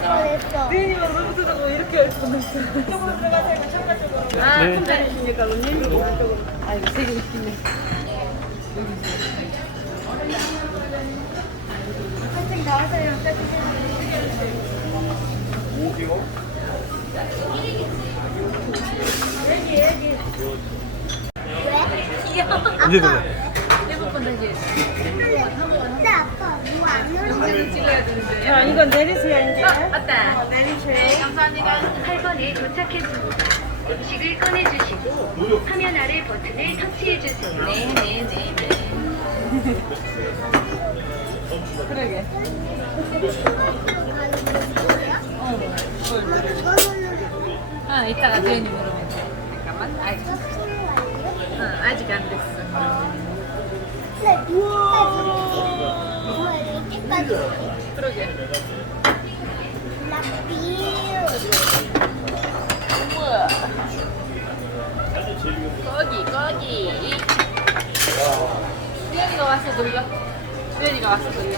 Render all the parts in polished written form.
뻔했어. 대인이만 로봇 타고 이렇게 할 뻔했어. 이쪽으로 들어가세요. 창가 쪽으로. 아, 네. 혼자이십니까, 언니? 아이고, 되게 웃기네. 한층 더 하세요. 여기. 언제 들어? 일곱 번 다시. 근데 아빠 뭐안 눌러? 영상을 찍어야 되는데. 야, 이건 내리세요, 이제. 맞다. 내리세요. 감사합니다. 8번에 도착했습니다. 음식을 꺼내주시고 화면 아래 버튼을 터치해주세요. 네네네. 그러게. 아, 이따가 대인이 물으면 돼. 잠깐만. 아직. 아직 안 됐어. 이렇게까지 그러게. 우와. 거기. 수연이가 와서 돌려. 수연이가 와서 돌려.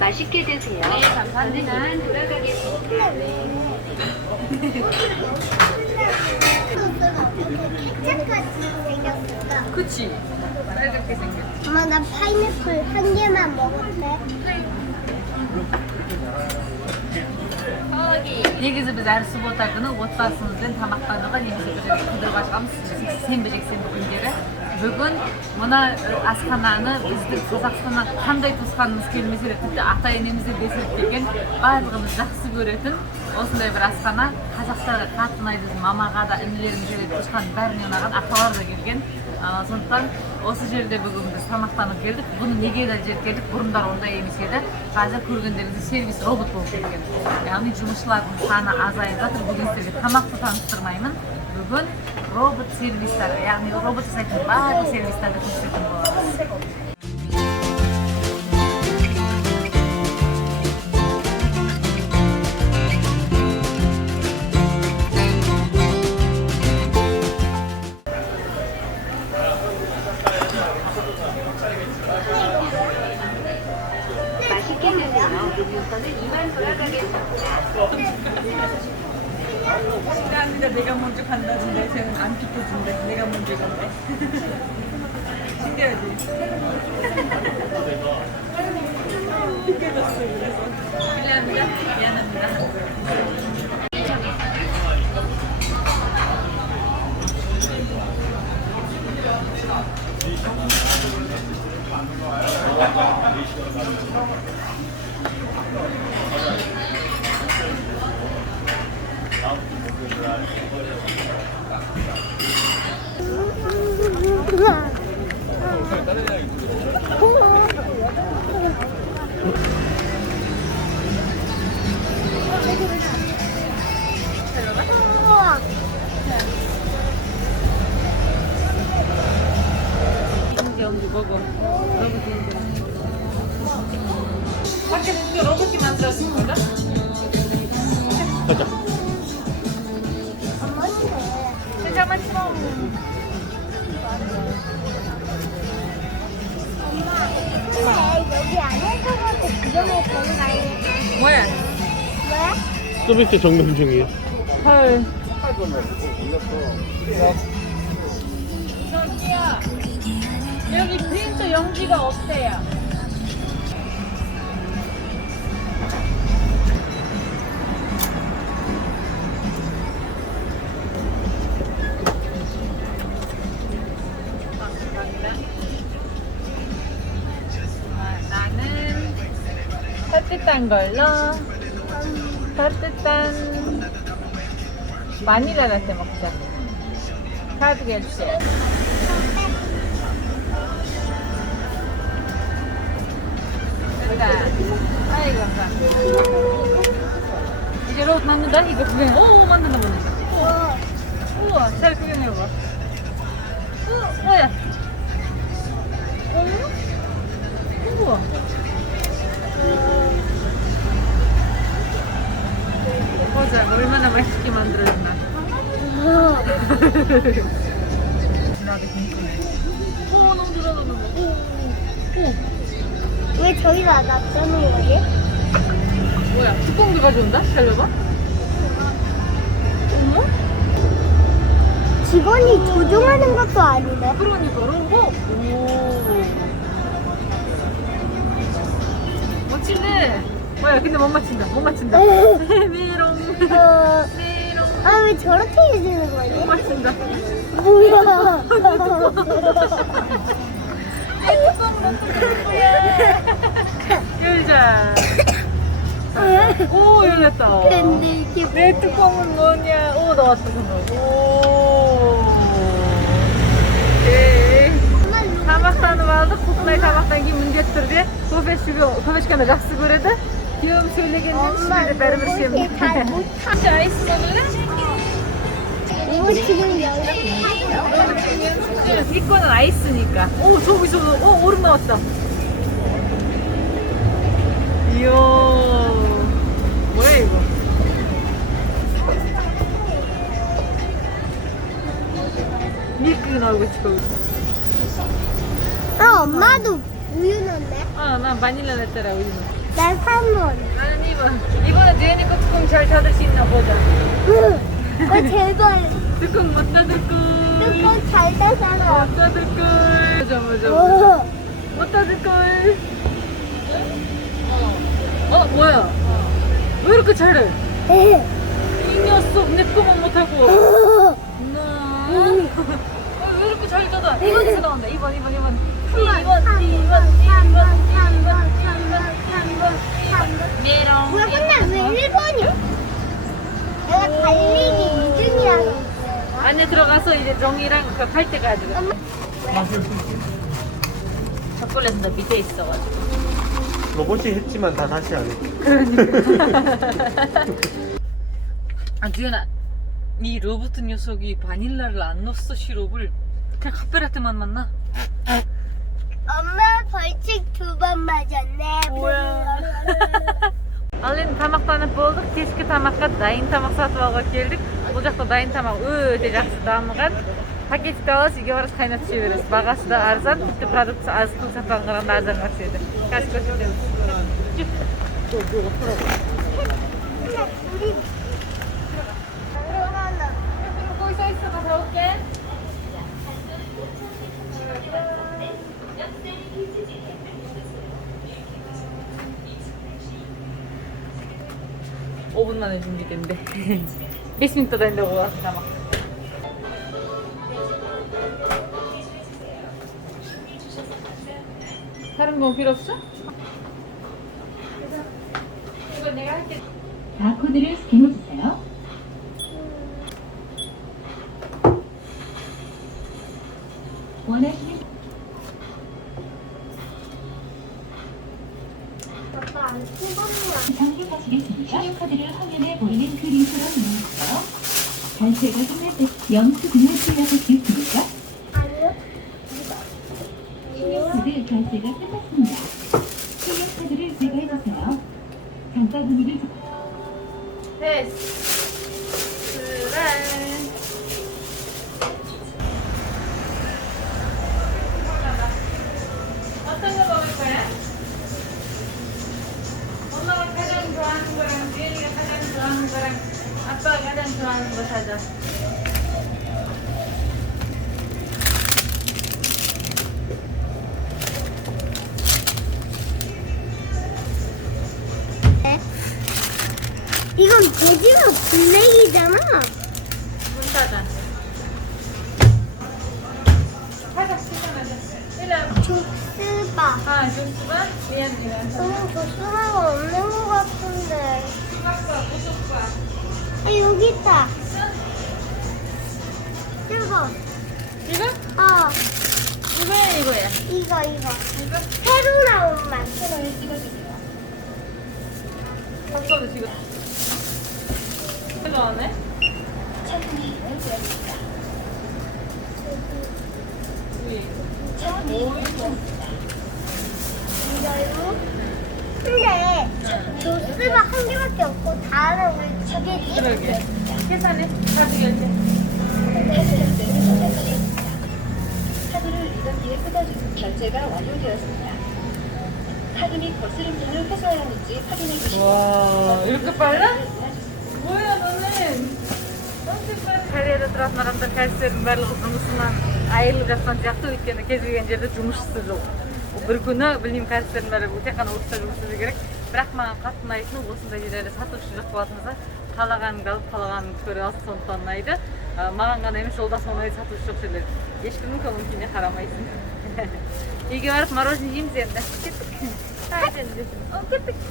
맛있게 드세요. 네, 감사합니다. 저는 그만 돌아가겠습니다. 케첩같이 생겼어. 그치? 빨갛게 생겼지. 엄마 나 파인애플 한 개만 먹을래? негізі біз әр суббота күні отбасымызбен тамақтануға немесе бір қыдыруға шығамыз сенбі жексенбі күндері. Бүгін мына асхананы біздің Қазақстаннан қандай туысқанымыз келмесе де тіпті ата енемізді бесіп келген барлығымыз жақсы көретін осындай бір асхана. Қазақтарға қатты ұнайды, мамаға да інілерімізге де туысқан бәріне ұнаған, аталар да келген. Сондықтан осы жерде бүгін біз тамақтанып келдік. Бұны неге де жер келдік? Бұрындар ондай емес еді. Қазір көргендеріңізде сервис робот болып келген. Яғни жұмысшылардың саны азайып жатыр. Бүгін сіздерге тамақты таныстырмаймын. Бүгін робот сервистері, яғни робот жасайтын барлық сервистерді көрсететін боламыз. 맛있게 드세요. 저는 이만 돌아가겠습니다. 신기합니다. 내가 먼저 간다는데 쟤는 안 비켜준대. 내가 먼저 간대. 신기하지? 비켜줬어 그래서. 실례합니다. 미안합니다. 연기 먹어. 로봇인데. 밖에서 누가 로봇이 만들었을 거다? 가자. 잠깐만 좀. 근데 여기 안에서도 구경해 보는 거 아니야? 뭐야? 왜? 서비스 점검 중이에요. 헐. 저기요. 여기 프린터 용지가 없대요. 나는 따뜻한 걸로 따뜻한 바닐라 라떼 먹자. 카드 결제. 됐다. 아이고 감사합니다. 이제 로봇 만든다? 이거 구경해. 오 만든다. 우와 잘 구경해봐. 뭐야? 우와. 보자 얼마나 맛있게 만들어졌나. 나도 궁금해. 너무 들어가는 거. 왜 저희가 놔두는 거지? 뭐야? 뚜껑도 가져온다? 살려봐. 어머? 직원이 조종하는 것도 아니네. 그러니까 로봇. 오. 멋진데. 뭐야? 근데 못 맞춘다. 못 맞춘다. 미롱. 미롱. 아, 왜 저렇게 해주는 못 거지? 맞춘다. 뭐야? 열자. 오 열렸다. 근데 이게 내 뚜껑은 뭐냐? 오 나왔다 정말. 오. 오케이. Тамақтанып алдық. Құлпынай тамақтан кейін міндетті түрде кофешканы жақсы көреді. Күйеуім сөйлегеннен ішінде бәрібір ішемін. 잘 못하. 혹시 아이스 먹을래? 이거 지금 여기 이 거는 아이스니까. 오 저기서 얼음 나왔다. 이야 뭐야 이거? 밀크가 나오고 있어. 엄마도 우유 넣네. 난 바닐라 냈더라 우유는. 난 3번. 나는 2번. 이번에 제니 거 뚜껑 잘 닫을 수 있나 보자. 제발 뚜껑 못 닫을 걸. 뚜껑 잘 닫아라. 못 닫을 걸. 보자. 못 닫을 걸. 뭐야? 왜 이렇게 잘해? 이 녀석 내 거만 못하고. 왜 이렇게 잘 닫아? 2번에서 나온다. 2번. 3번. 뭐야, 근데 왜 1번이야? 내가 달리기 2등이라서. 안에 들어가서 이제 정이랑 그 갈 때 가지고. 초콜릿은 다 밑에 있어가지고. 로봇이 했지만 다 다시 안 해. 주연아, 이 로봇 녀석이 바닐라를 안 넣었어 시럽을. 그냥 카페라떼만 만나. 엄마 벌칙 2번 맞았네. 뭐야? Al endi тамақтанып болдық. Кешкі тамаққа дайын тамақ сатып алуға келдік. Бұл жақта дайын тамақ өте жақсы дамыған. Пакетті аласыз, үйге барасыз, қайнатып іше бересіз. Бағасы да арзан, тіпті продукция азық-түлік сатпаған қарағанда арзанға түседі. Қазір көрсетеміз. 거기 서 있어, 나 들어올게. (5분) 만에 준비된대. 5분 더 된다고 와서 담아. 다른 거 필요 없어? 이거 내가 할게. 바코드를 스캔해주세요. 원하시는 아빠 안 씹었냐? 정리하시겠습니다. 신용카드를 화면에 보이는 그 링크로 눌러주세요. 결제가 끝날 때 영수증을 출력하시겠습니까? 아니요. 신용카드 결제가 끝났습니다. 신용카드를 제거해주세요. 단가 금액을 됐어. 어떤 거 먹을 거야? 엄마가 가장 좋아하는 거랑 주연이가 가장 좋아하는 거랑 아빠가 가장 좋아하는 거 사자. 이건 돼지맛 블랙이잖아. 문 닫아. 사자, 시작하자. 일로. 조스바. 조스바? 미안. 조스바가 없는 것 같은데. 수박바, 무수박. 여기 있다. 이거. 이거? 이거야, 이거야. 이거. 새로 나온 맛. 박서도 지금. 이거 안 해? 근데 조스가 한 개밖에 없고 다는 왜 두 개지? 그러게. 계산해. 가지겠지. 카드를 리더기에 꽂아주고 결제가 완료되었습니다. 카드 및 거스름돈을 회수해야 하는지 확인해 주시기 와, 이렇게 빨라? 뭐야, 너는? Kariyada turатын адамдар кәсіптердің барлығы жұмысынан айырылып жатқан сияқты, өйткені кез келген жерде жұмысшысы жоқ. Бір күні білмеймін кәсіптердің бәрі тек қана осында жұмыс істеу керек. Бірақ маған қатты ұнайтыны осындай жерлерде сатушы жоқ болатынса, қалағаныңды алып қалағаныңды көре аласың, сондықтан ұнайды. Маған ғана емес, жолдасыма ұнайды сатушы жоқ жерлер. Ешкімнің көңіл күйіне қарамайсың. Үйге барып мороженое жейміз енді. Кеттік. Кеттік.